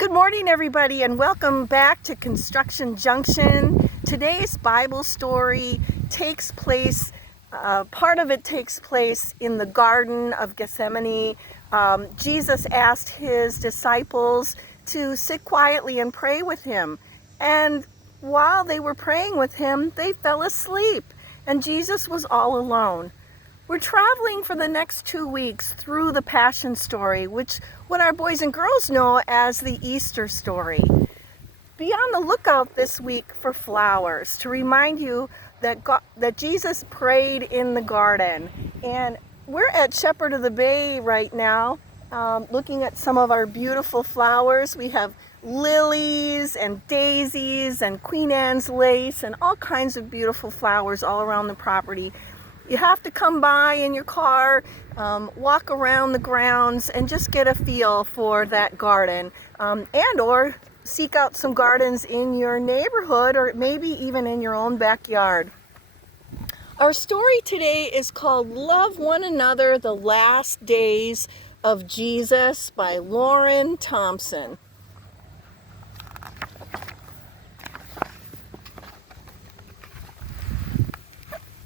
Good morning, everybody, and welcome back to Junction. Today's Bible story takes place, part of it takes place in the Garden of Gethsemane. Jesus asked his disciples to sit quietly and pray with him. And while they were praying with him, they fell asleep, and Jesus was all alone. We're traveling for the next 2 weeks through the Passion story, which what our boys and girls know as the Easter story. Be on the lookout this week for flowers to remind you that Jesus prayed in the garden. And we're at Shepherd of the Bay right now, looking at some of our beautiful flowers. We have lilies and daisies and Queen Anne's lace and all kinds of beautiful flowers all around the property. You have to come by in your car, walk around the grounds, and just get a feel for that garden, and or seek out some gardens in your neighborhood or maybe even in your own backyard. Our story today is called Love One Another, The Last Days of Jesus by Lauren Thompson.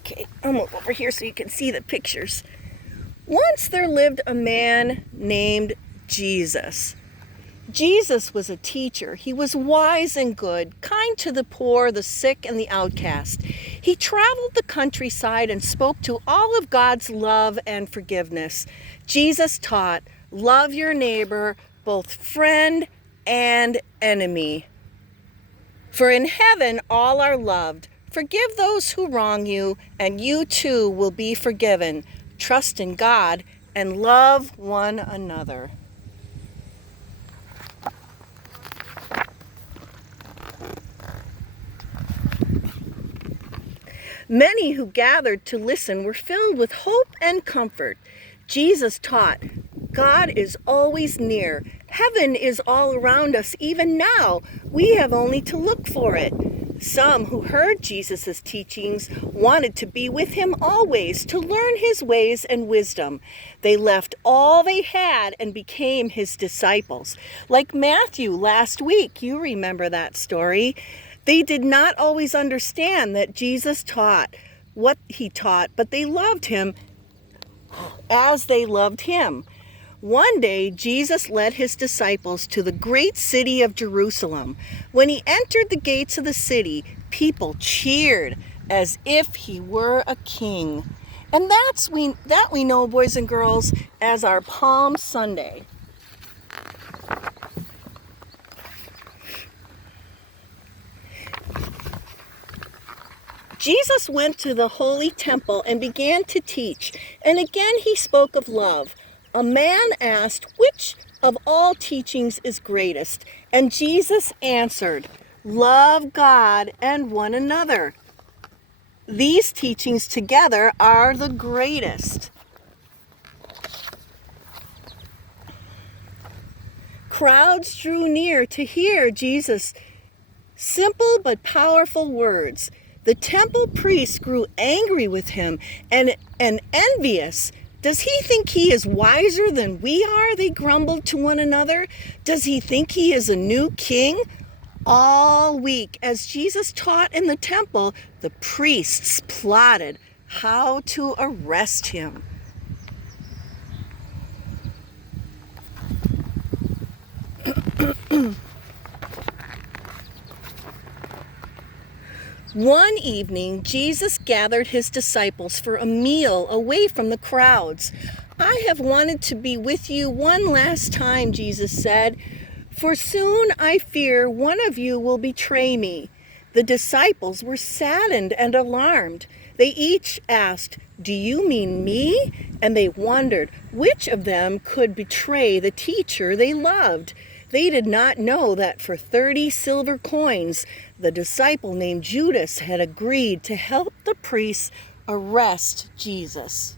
Okay, I'm over here so you can see the pictures. Once there lived a man named Jesus. Jesus was a teacher. He was wise and good, kind to the poor, the sick, and the outcast. He traveled the countryside and spoke to all of God's love and forgiveness. Jesus taught, love your neighbor, both friend and enemy. For in heaven all are loved. Forgive those who wrong you, and you too will be forgiven. Trust in God and love one another. Many who gathered to listen were filled with hope and comfort. Jesus taught, God is always near. Heaven is all around us even now. We have only to look for it. Some who heard Jesus' teachings wanted to be with him always, to learn his ways and wisdom. They left all they had and became his disciples. Like Matthew last week, you remember that story. They did not always understand that Jesus taught what he taught, but they loved him as they loved him. One day, Jesus led his disciples to the great city of Jerusalem. When he entered the gates of the city, people cheered as if he were a king. And that we know, boys and girls, as our Palm Sunday. Jesus went to the holy temple and began to teach, and again he spoke of love. A man asked, which of all teachings is greatest? And Jesus answered, love God and one another. These teachings together are the greatest. Crowds drew near to hear Jesus' simple but powerful words. The temple priests grew angry with him and envious. Does he think he is wiser than we are? They grumbled to one another. Does he think he is a new king? All week, as Jesus taught in the temple, the priests plotted how to arrest him. One evening, Jesus gathered his disciples for a meal away from the crowds. I have wanted to be with you one last time, Jesus said, for soon I fear one of you will betray me. The disciples were saddened and alarmed. They each asked, do you mean me? And they wondered which of them could betray the teacher they loved. They did not know that for 30 silver coins, the disciple named Judas had agreed to help the priests arrest Jesus.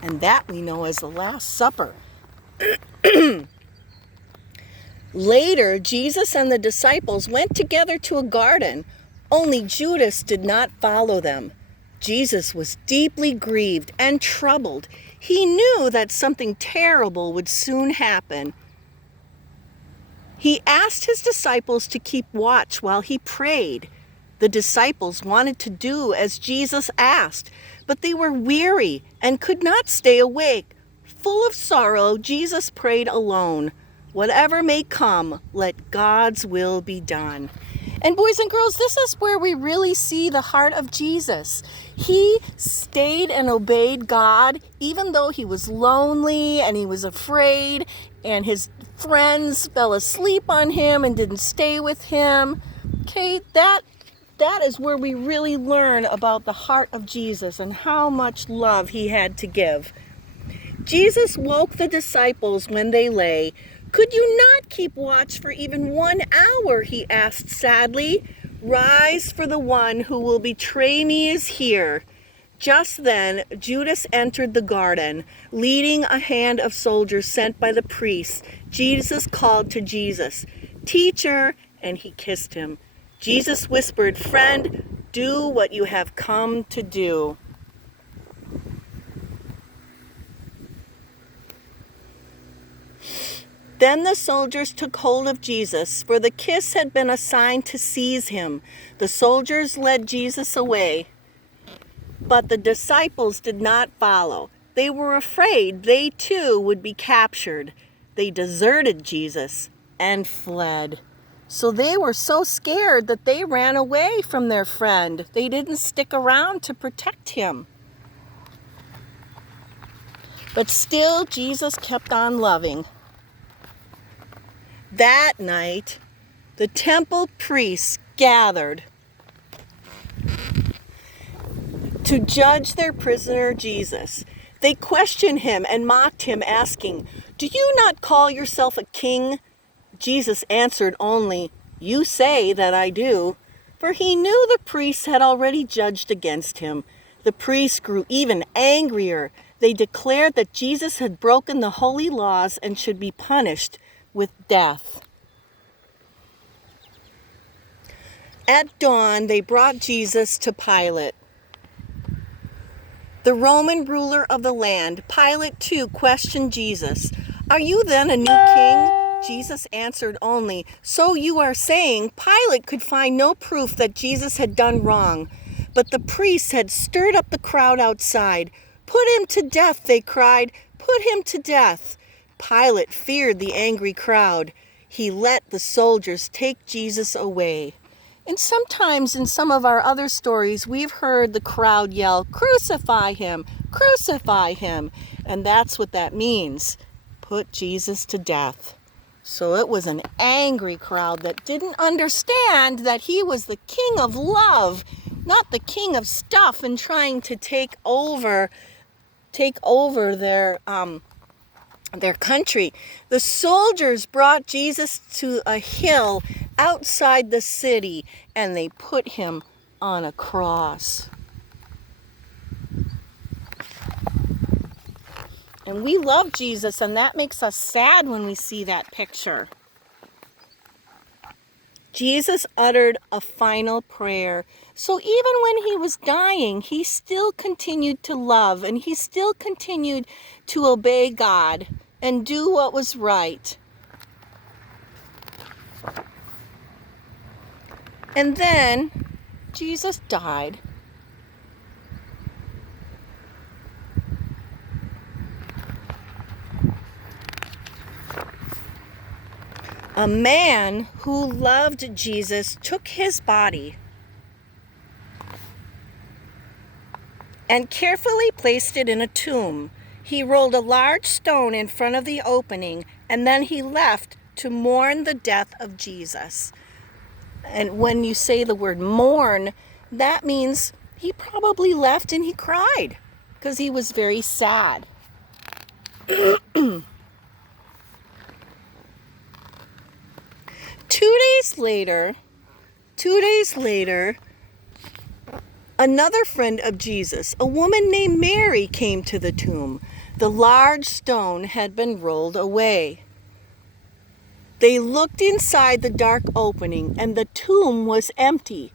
And that we know as the Last Supper. Later, Jesus and the disciples went together to a garden. Only Judas did not follow them. Jesus was deeply grieved and troubled. He knew that something terrible would soon happen. He asked his disciples to keep watch while he prayed. The disciples wanted to do as Jesus asked, but they were weary and could not stay awake. Full of sorrow, Jesus prayed alone. Whatever may come, let God's will be done. And boys and girls, this is where we really see the heart of Jesus. He stayed and obeyed God, even though he was lonely and he was afraid, and his friends fell asleep on him and didn't stay with him. Okay, that is where we really learn about the heart of Jesus and how much love he had to give. Jesus woke the disciples when they lay. Could you not keep watch for even 1 hour? He asked sadly. Rise, for the one who will betray me is here. Just then, Judas entered the garden, leading a hand of soldiers sent by the priests. Jesus called to Jesus, "Teacher," and he kissed him. Jesus whispered, "Friend, do what you have come to do." Then the soldiers took hold of Jesus, for the kiss had been assigned to seize him. The soldiers led Jesus away, but the disciples did not follow. They were afraid they too would be captured. They deserted Jesus and fled. So they were so scared that they ran away from their friend. They didn't stick around to protect him. But still, Jesus kept on loving. That night, the temple priests gathered to judge their prisoner Jesus. They questioned him and mocked him, asking, "Do you not call yourself a king?" Jesus answered only, "You say that I do." For he knew the priests had already judged against him. The priests grew even angrier. They declared that Jesus had broken the holy laws and should be punished with death. At dawn, they brought Jesus to Pilate, the Roman ruler of the land. Pilate too questioned Jesus. "Are you then a new king?" Jesus answered only, "So you are saying." Pilate could find no proof that Jesus had done wrong, but the priests had stirred up the crowd outside. "Put him to death," they cried. "Put him to death." Pilate feared the angry crowd. He let the soldiers take Jesus away. And sometimes in some of our other stories, we've heard the crowd yell, "Crucify him! Crucify him!" And that's what that means. Put Jesus to death. So it was an angry crowd that didn't understand that he was the king of love, not the king of stuff and trying to take over their country. The soldiers brought Jesus to a hill outside the city, and they put him on a cross. And we love Jesus, and that makes us sad when we see that picture. Jesus uttered a final prayer. So even when he was dying, he still continued to love, and he still continued to obey God and do what was right. And then Jesus died. A man who loved Jesus took his body and carefully placed it in a tomb. He rolled a large stone in front of the opening, and then he left to mourn the death of Jesus. And when you say the word mourn, that means he probably left and he cried because he was very sad. 2 days later, another friend of Jesus, a woman named Mary, came to the tomb. The large stone had been rolled away. They looked inside the dark opening, and the tomb was empty.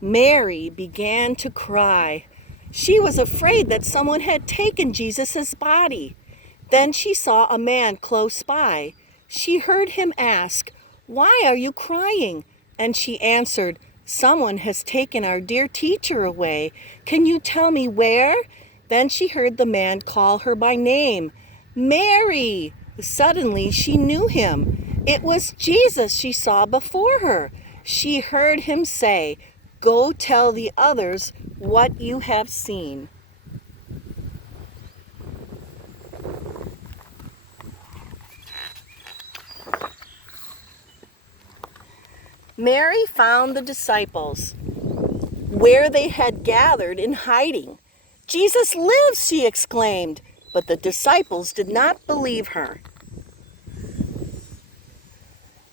Mary began to cry. She was afraid that someone had taken Jesus' body. Then she saw a man close by. She heard him ask, "Why are you crying?" And she answered, "Someone has taken our dear teacher away. Can you tell me where?" Then she heard the man call her by name, "Mary!" Suddenly she knew him. It was Jesus she saw before her. She heard him say, "Go tell the others what you have seen." Mary found the disciples where they had gathered in hiding. "Jesus lives," she exclaimed, but the disciples did not believe her.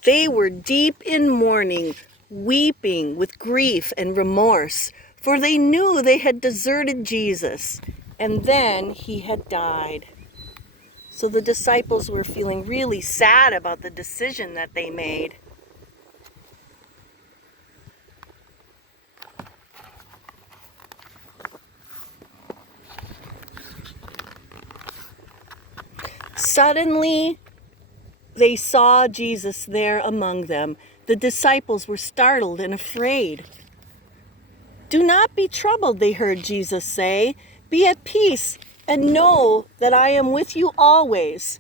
They were deep in mourning, weeping with grief and remorse, for they knew they had deserted Jesus, and then he had died. So the disciples were feeling really sad about the decision that they made. Suddenly, they saw Jesus there among them. The disciples were startled and afraid. "Do not be troubled," they heard Jesus say. "Be at peace and know that I am with you always."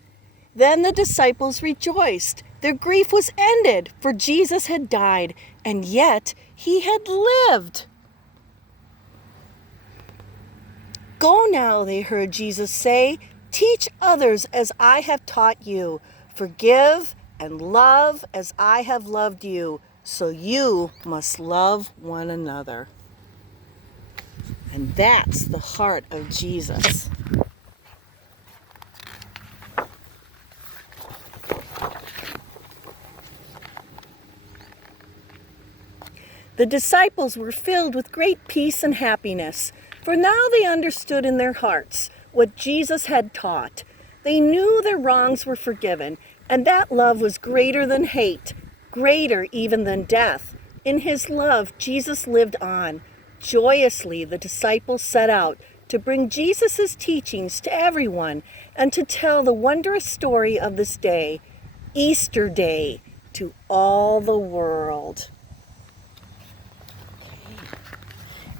Then the disciples rejoiced. Their grief was ended, for Jesus had died, and yet he had lived. "Go now," they heard Jesus say. "Teach others as I have taught you. Forgive and love as I have loved you. So you must love one another." And that's the heart of Jesus. The disciples were filled with great peace and happiness, for now they understood in their hearts what Jesus had taught. They knew their wrongs were forgiven, and that love was greater than hate, greater even than death. In his love, Jesus lived on. Joyously, the disciples set out to bring Jesus' teachings to everyone and to tell the wondrous story of this day, Easter Day, to all the world.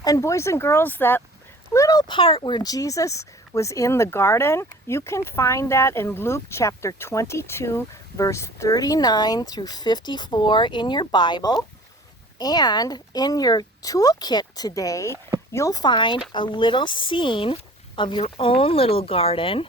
And boys and girls, that little part where Jesus was in the garden, you can find that in Luke chapter 22, verse 39 through 54 in your Bible. And in your toolkit today, you'll find a little scene of your own little garden.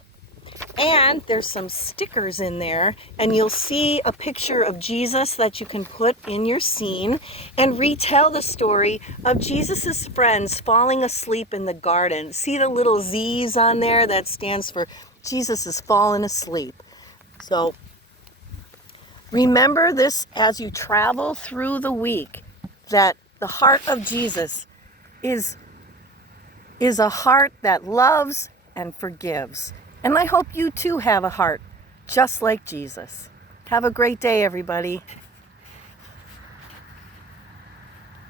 And there's some stickers in there, and you'll see a picture of Jesus that you can put in your scene and retell the story of Jesus's friends falling asleep in the garden. See the little Z's on there? That stands for Jesus is fallen asleep. So remember this as you travel through the week, that the heart of Jesus is a heart that loves and forgives. And I hope you too have a heart just like Jesus. Have a great day, everybody.